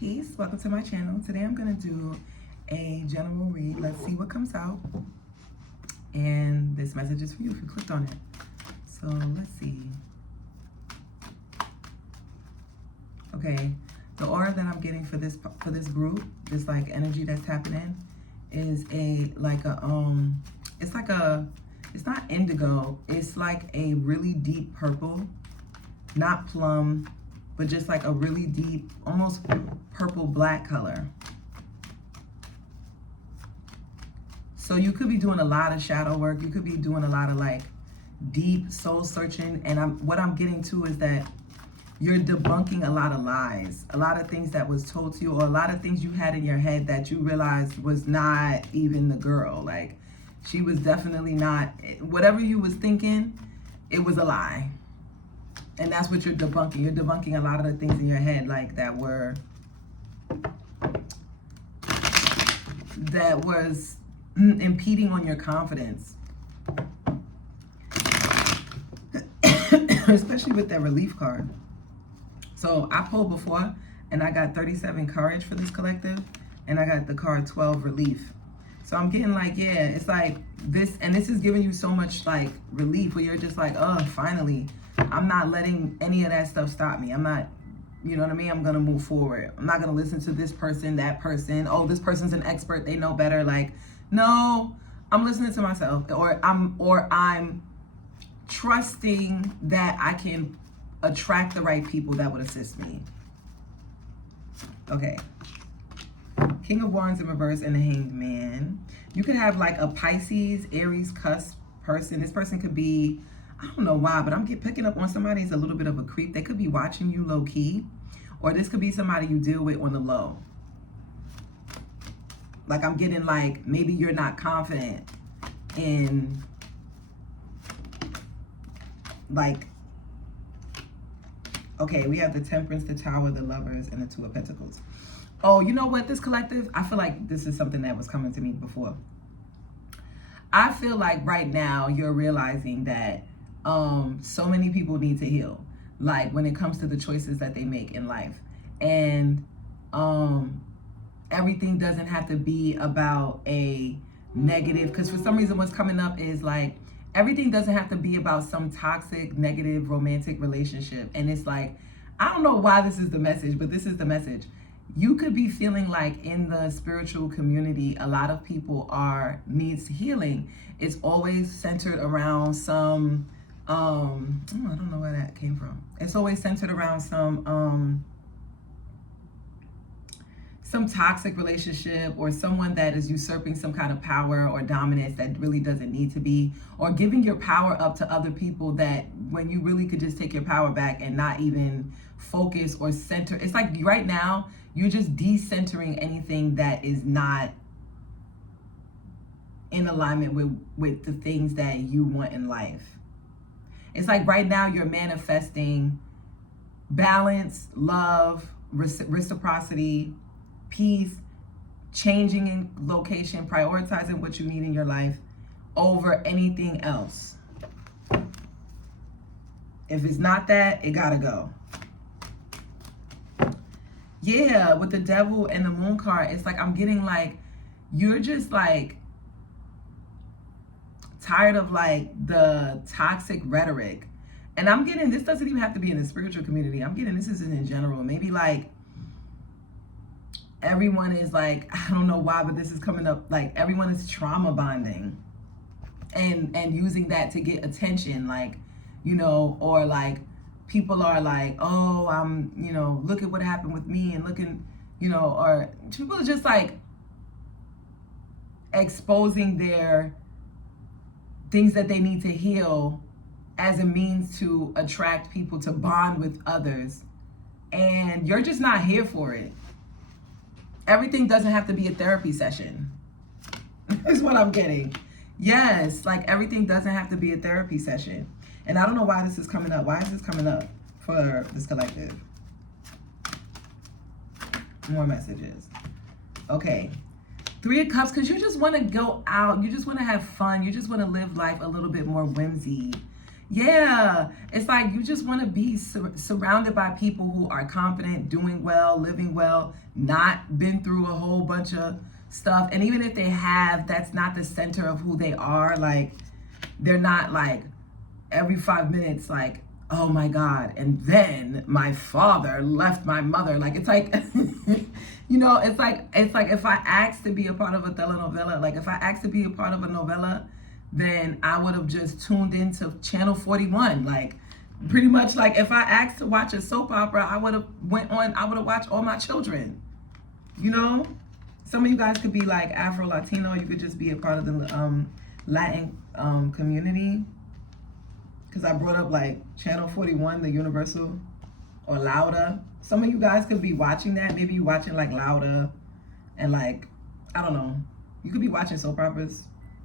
Peace, welcome to my channel. Today I'm going to do a general read. Let's see what comes out. And this message is for you if you clicked on it. So let's see. Okay, the aura that I'm getting for this group, this like energy that's happening, is it's not indigo, it's like a really deep purple, not plum, but just like a really deep, almost purple black color. So you could be doing a lot of shadow work. You could be doing a lot of like deep soul searching. And what I'm getting to is that you're debunking a lot of lies, a lot of things that was told to you, or a lot of things you had in your head that you realized was not even the girl. Like, she was definitely not, whatever you was thinking, it was a lie. And that's what you're debunking. You're debunking a lot of the things in your head, like that was impeding on your confidence. Especially with that relief card. So I pulled before and I got 37 courage for this collective, and I got the card 12 relief. So I'm getting like, yeah, it's like this, and this is giving you so much like relief where you're just like, oh, finally, I'm not letting any of that stuff stop me. I'm not, you know what I mean? I'm going to move forward. I'm not going to listen to this person, that person. Oh, this person's an expert. They know better. Like, no, I'm listening to myself, or I'm trusting that I can attract the right people that would assist me. Okay. King of Wands in reverse and the Hanged Man. You could have like a Pisces, Aries cusp person. This person could be, I don't know why, but I'm picking up on somebody who's a little bit of a creep. They could be watching you low key, or this could be somebody you deal with on the low. Like, I'm getting like, maybe you're not confident in like, okay, we have the Temperance, the Tower, the Lovers, and the Two of Pentacles. Oh, you know what, this collective, I feel like this is something that was coming to me before. I feel like right now you're realizing that so many people need to heal, like when it comes to the choices that they make in life. And everything doesn't have to be about a negative, because for some reason what's coming up is like, everything doesn't have to be about some toxic, negative, romantic relationship. And it's like, I don't know why this is the message, but this is the message. You could be feeling like in the spiritual community, a lot of people needs healing. It's always centered around some, I don't know where that came from. It's always centered around some toxic relationship, or someone that is usurping some kind of power or dominance that really doesn't need to be, or giving your power up to other people that when you really could just take your power back and not even focus or center. It's like right now, you're just decentering anything that is not in alignment with the things that you want in life. It's like right now you're manifesting balance, love, reciprocity, peace, changing in location, prioritizing what you need in your life over anything else. If it's not that, it gotta go. Yeah, with the Devil and the Moon card, it's like I'm getting like, you're just like tired of like the toxic rhetoric. And I'm getting, this doesn't even have to be in the spiritual community. I'm getting, this is in general. Maybe like everyone is like, I don't know why, but this is coming up, like everyone is trauma bonding and using that to get attention, like, you know, or like people are like, oh, I'm, you know, look at what happened with me, and looking, you know, or people are just like exposing their things that they need to heal as a means to attract people to bond with others. And you're just not here for it. Everything doesn't have to be a therapy session. Is what I'm getting. Yes, like everything doesn't have to be a therapy session. And I don't know why this is coming up. Why is this coming up for this collective? More messages. Okay. Three of Cups, because you just want to go out. You just want to have fun. You just want to live life a little bit more whimsy. Yeah, it's like you just want to be surrounded by people who are confident, doing well, living well, not been through a whole bunch of stuff. And even if they have, that's not the center of who they are. Like, they're not like every 5 minutes, like, oh my God, and then my father left my mother. Like, it's like, it's like if I asked to be a part of a telenovela, like if I asked to be a part of a novela, then I would have just tuned into channel 41. Like, pretty much, like if I asked to watch a soap opera, I would have watched All My Children. Some of you guys could be like Afro Latino. You could just be a part of the Latin community. Because I brought up like channel 41, the Universal, or Louda. Some of you guys could be watching that. Maybe you watching like Louda, and like, I don't know. You could be watching soap operas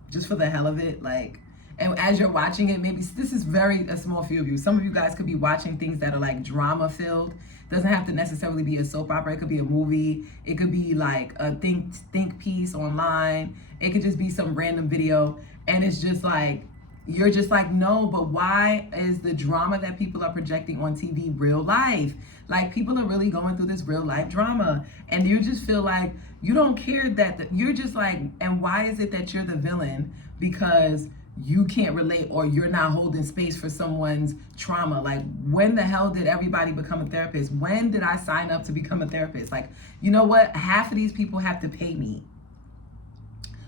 just for the hell of it. Like, and as you're watching it, maybe this is a small few of you. Some of you guys could be watching things that are like drama filled. Doesn't have to necessarily be a soap opera. It could be a movie. It could be like a think piece online. It could just be some random video, and it's just like, you're just like, no, but why is the drama that people are projecting on TV real life? Like, people are really going through this real life drama, and you just feel like you don't care that you're just like, and why is it that you're the villain? Because you can't relate, or you're not holding space for someone's trauma. Like, when the hell did everybody become a therapist? When did I sign up to become a therapist? Like, you know what? Half of these people have to pay me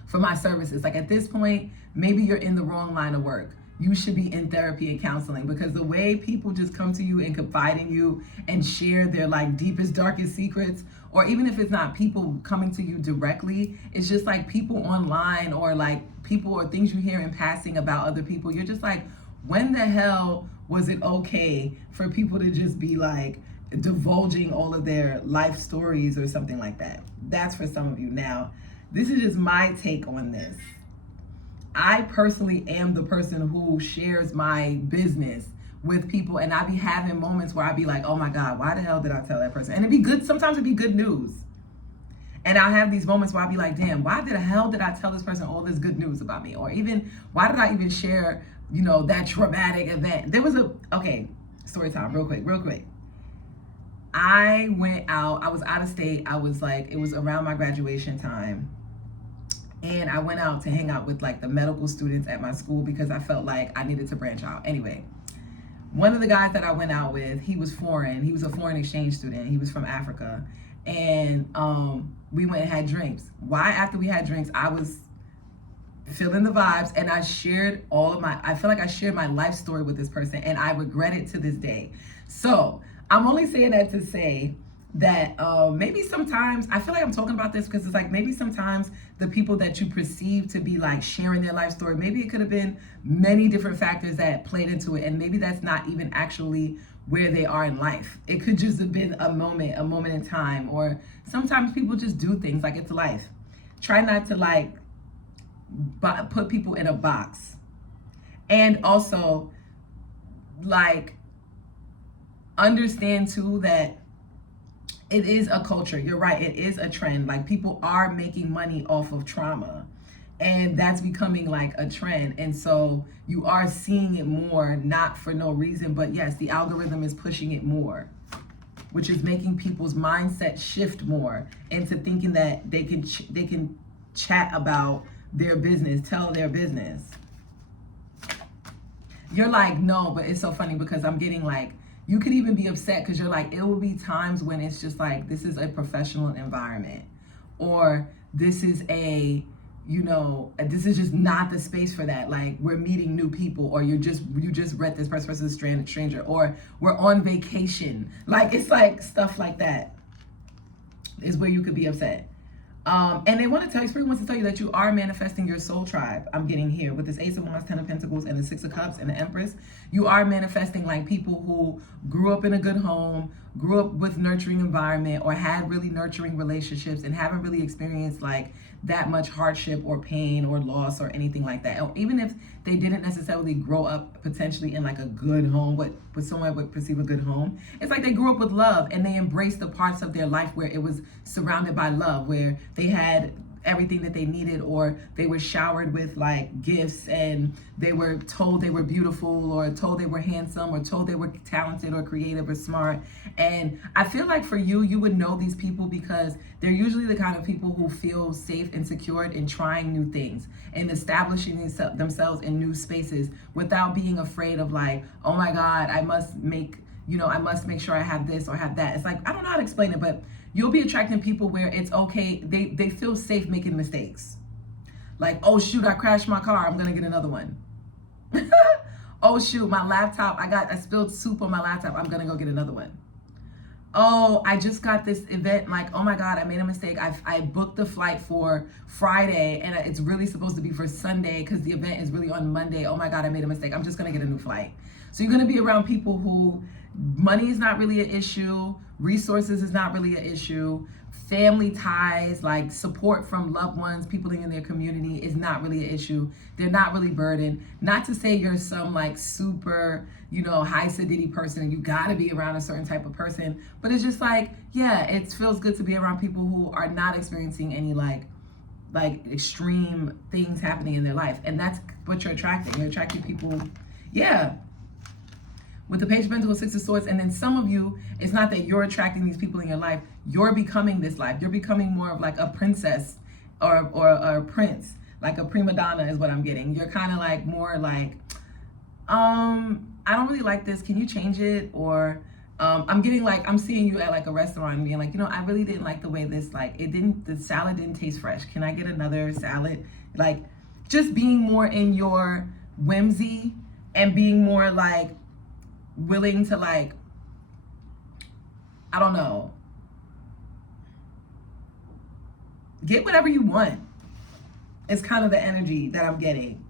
for my services. Like, at this point, maybe you're in the wrong line of work. You should be in therapy and counseling, because the way people just come to you and confide in you and share their like deepest, darkest secrets, or even if it's not people coming to you directly, it's just like people online, or like people or things you hear in passing about other people. You're just like, when the hell was it okay for people to just be like divulging all of their life stories or something like that? That's for some of you. Now, this is just my take on this. I personally am the person who shares my business with people, and I be having moments where I be like, oh my God, why the hell did I tell that person? And it'd be good, sometimes it'd be good news. And I'll have these moments where I'll be like, damn, why the hell did I tell this person all this good news about me? Or even, why did I even share, that traumatic event? There was story time, real quick. I went out, I was out of state. It was around my graduation time. And I went out to hang out with like the medical students at my school, because I felt like I needed to branch out. Anyway, one of the guys that I went out with, he was foreign. He was a foreign exchange student. He was from Africa. And we went and had drinks. Why? After we had drinks, I was feeling the vibes, and I shared I feel like I shared my life story with this person, and I regret it to this day. So I'm only saying that to say that maybe sometimes, I feel like I'm talking about this because it's like, maybe sometimes the people that you perceive to be like sharing their life story, maybe it could have been many different factors that played into it, and maybe that's not even actually where they are in life. It could just have been a moment in time, or sometimes people just do things, like, it's life. Try not to like put people in a box. And also, like, understand too that it is a culture. You're right, it is a trend. Like, people are making money off of trauma, and that's becoming like a trend. And so you are seeing it more, not for no reason, but yes, the algorithm is pushing it more, which is making people's mindset shift more into thinking that they can chat about their business, tell their business. You're like, no, but it's so funny because I'm getting like, you could even be upset because you're like, it will be times when it's just like, this is a professional environment, or this is this is just not the space for that. Like, we're meeting new people, or you just read this person's a stranger, or we're on vacation. Like, it's like stuff like that is where you could be upset. And they want to tell you, Spirit wants to tell you that you are manifesting your soul tribe. I'm getting here with this Ace of Wands, 10 of Pentacles, and the 6 of Cups, and the Empress. You are manifesting like people who grew up in a good home, grew up with nurturing environment, or had really nurturing relationships, and haven't really experienced like that much hardship or pain or loss or anything like that. Or even if they didn't necessarily grow up potentially in like a good home, what someone would perceive a good home, it's like they grew up with love, and they embraced the parts of their life where it was surrounded by love, where they had everything that they needed, or they were showered with like gifts, and they were told they were beautiful, or told they were handsome, or told they were talented or creative or smart. And I feel like for you, you would know these people because they're usually the kind of people who feel safe and secured in trying new things and establishing themselves in new spaces without being afraid of like, oh my God, I must make sure I have this or have that. It's like, I don't know how to explain it, but you'll be attracting people where it's okay. They feel safe making mistakes. Like, oh shoot, I crashed my car. I'm gonna get another one. Oh shoot, my laptop, I spilled soup on my laptop. I'm gonna go get another one. Oh, I just got this event, like, oh my God, I made a mistake. I booked the flight for Friday and it's really supposed to be for Sunday because the event is really on Monday. Oh my God, I made a mistake. I'm just gonna get a new flight. So you're gonna be around people who money is not really an issue, resources is not really an issue, family ties, like support from loved ones, people in their community is not really an issue. They're not really burdened. Not to say you're some like super, high sedity person and you gotta be around a certain type of person, but it's just like, yeah, it feels good to be around people who are not experiencing any like extreme things happening in their life. And that's what you're attracting. You're attracting people, yeah, with the Page of Pentacles, Six of Swords. And then some of you, it's not that you're attracting these people in your life, you're becoming this life. You're becoming more of like a princess or a prince, like a prima donna is what I'm getting. You're kind of like more like, I don't really like this, can you change it? Or I'm getting like, I'm seeing you at like a restaurant and being like, I really didn't like the way this, like, the salad didn't taste fresh. Can I get another salad? Like, just being more in your whimsy and being more like willing to like, I don't know, get whatever you want. It's kind of the energy that I'm getting.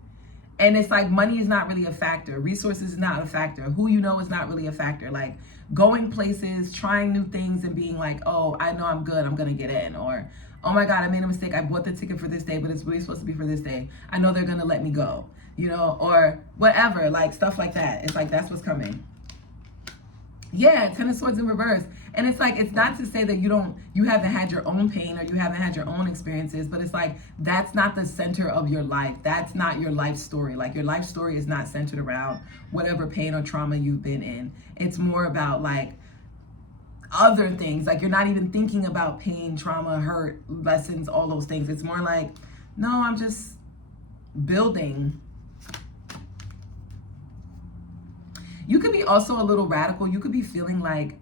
And it's like money is not really a factor. Resources is not a factor. Who you know is not really a factor. Like going places, trying new things and being like, oh, I know I'm good, I'm gonna get in. Or, oh my God, I made a mistake. I bought the ticket for this day, but it's really supposed to be for this day. I know they're gonna let me go, or whatever, like stuff like that. It's like, that's what's coming. Yeah, Ten of Swords in reverse. And it's like, it's not to say that you haven't had your own pain or you haven't had your own experiences, but it's like, that's not the center of your life. That's not your life story. Like your life story is not centered around whatever pain or trauma you've been in. It's more about like other things. Like you're not even thinking about pain, trauma, hurt, lessons, all those things. It's more like, no, I'm just building. You could be also a little radical. You could be feeling like,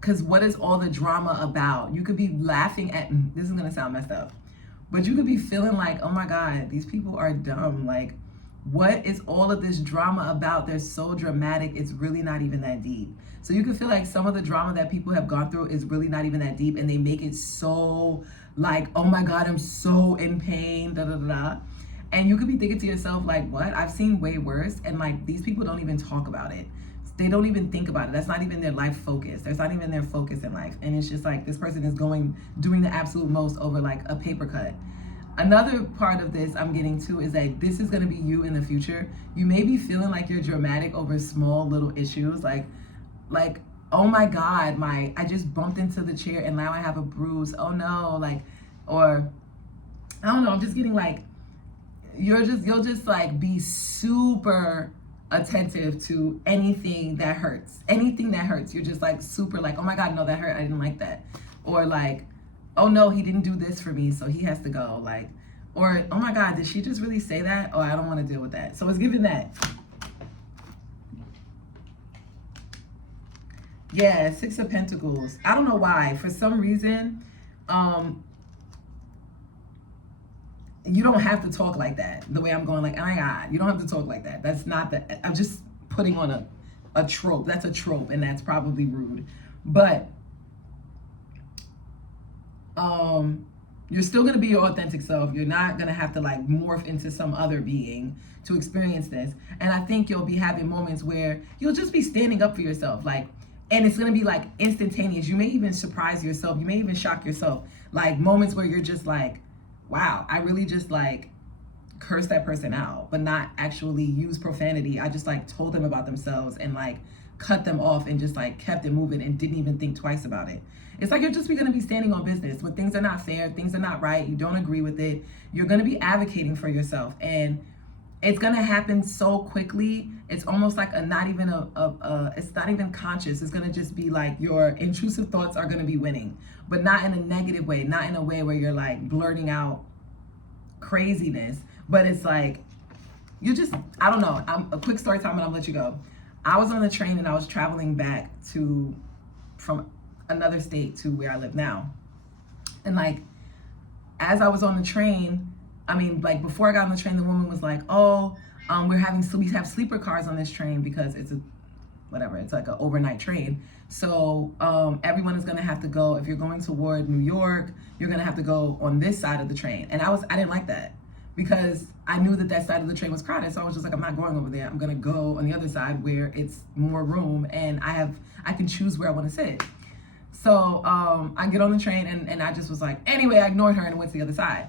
because what is all the drama about? You could be laughing at, this is going to sound messed up, but you could be feeling like, oh my God, these people are dumb. Like, what is all of this drama about? They're so dramatic. It's really not even that deep. So you could feel like some of the drama that people have gone through is really not even that deep. And they make it so like, oh my God, I'm so in pain, da da da da. And you could be thinking to yourself, like, what? I've seen way worse. And like, these people don't even talk about it. They don't even think about it. That's not even their life focus. That's not even their focus in life. And it's just like, this person is doing the absolute most over like a paper cut. Another part of this I'm getting to is that this is going to be you in the future. You may be feeling like you're dramatic over small little issues. Like, oh my God, I just bumped into the chair and now I have a bruise. Oh no. Like, or I don't know. I'm just getting like, you'll just like be super attentive to anything that hurts. You're just like super like, oh my God, no, that hurt. I didn't like that. Or like, oh no, he didn't do this for me, so he has to go. Like, or oh my God, did she just really say that? Oh, I don't want to deal with that. So it's giving that. Yeah, Six of Pentacles. I don't know why. For some reason, you don't have to talk like that. The way I'm going, like, oh my God, you don't have to talk like that. That's not the, I'm just putting on a trope. That's a trope, and that's probably rude. But you're still going to be your authentic self. You're not going to have to like morph into some other being to experience this. And I think you'll be having moments where you'll just be standing up for yourself. Like, and it's going to be like instantaneous. You may even surprise yourself. You may even shock yourself. Like moments where you're just like, wow, I really just like cursed that person out, but not actually use profanity. I just like told them about themselves and like cut them off and just like kept it moving and didn't even think twice about it. It's like you're just going to be standing on business when things are not fair, things are not right, you don't agree with it. You're going to be advocating for yourself, and it's going to happen so quickly. It's almost like it's not even conscious. It's going to just be like your intrusive thoughts are going to be winning, but not in a negative way, not in a way where you're like blurting out craziness, but it's like, I don't know. A quick story time and I'll let you go. I was on the train and I was traveling back from another state to where I live now. And like, as I was on the train, I mean, like before I got on the train, the woman was like, oh, we have sleeper cars on this train because it's like an overnight train. So everyone is gonna have to go, if you're going toward New York, you're gonna have to go on this side of the train. And I didn't like that because I knew that side of the train was crowded. So I was just like, I'm not going over there. I'm gonna go on the other side where it's more room and I can choose where I wanna sit. So I get on the train and I just was like, anyway, I ignored her and went to the other side.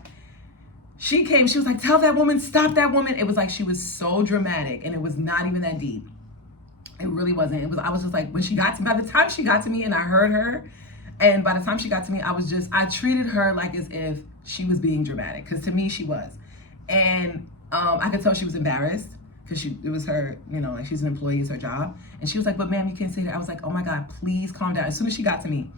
She came, she was like, tell that woman, stop that woman. It was like, she was so dramatic and it was not even that deep. It really wasn't. I was just like, when she got to me, by the time she got to me and I heard her, and by the time she got to me, I treated her like as if she was being dramatic, because to me, she was. And I could tell she was embarrassed because it was her, like she's an employee, it's her job. And she was like, but ma'am, you can't say that. I was like, oh my God, please calm down. As soon as she got to me,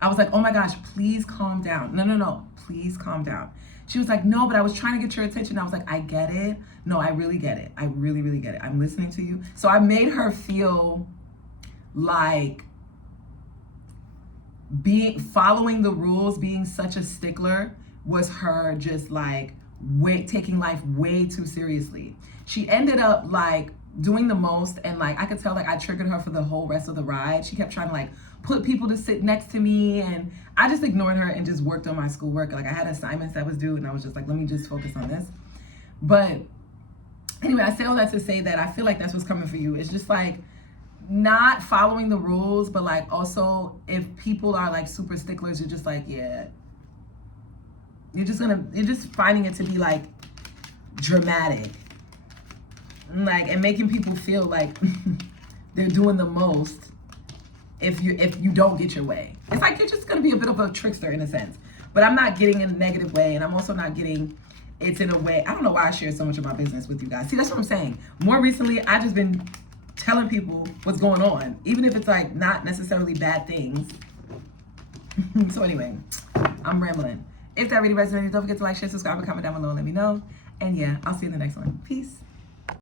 I was like, oh my gosh, please calm down. No, please calm down. She was like, no, but I was trying to get your attention. I was like, I get it. No, I really get it. I really, really get it. I'm listening to you. So I made her feel like following the rules, being such a stickler was her just like taking life way too seriously. She ended up like doing the most, and like I could tell like I triggered her for the whole rest of the ride. She kept trying to like put people to sit next to me, and I just ignored her and just worked on my schoolwork. Like I had assignments that was due and I was just like, let me just focus on this. But anyway, I say all that to say that I feel like that's what's coming for you. It's just like not following the rules, but like also if people are like super sticklers, you're just like, yeah, you're just finding it to be like dramatic, like, and making people feel like they're doing the most if you don't get your way. It's like you're just gonna be a bit of a trickster in a sense. But I'm not getting in a negative way, and I'm also not getting it's in a way. I don't know why I share so much of my business with you guys. See, that's what I'm saying. More recently, I've just been telling people what's going on, even if it's like not necessarily bad things. So anyway, I'm rambling. If that really resonated, don't forget to like, share, subscribe, and comment down below and let me know. And yeah, I'll see you in the next one. Peace.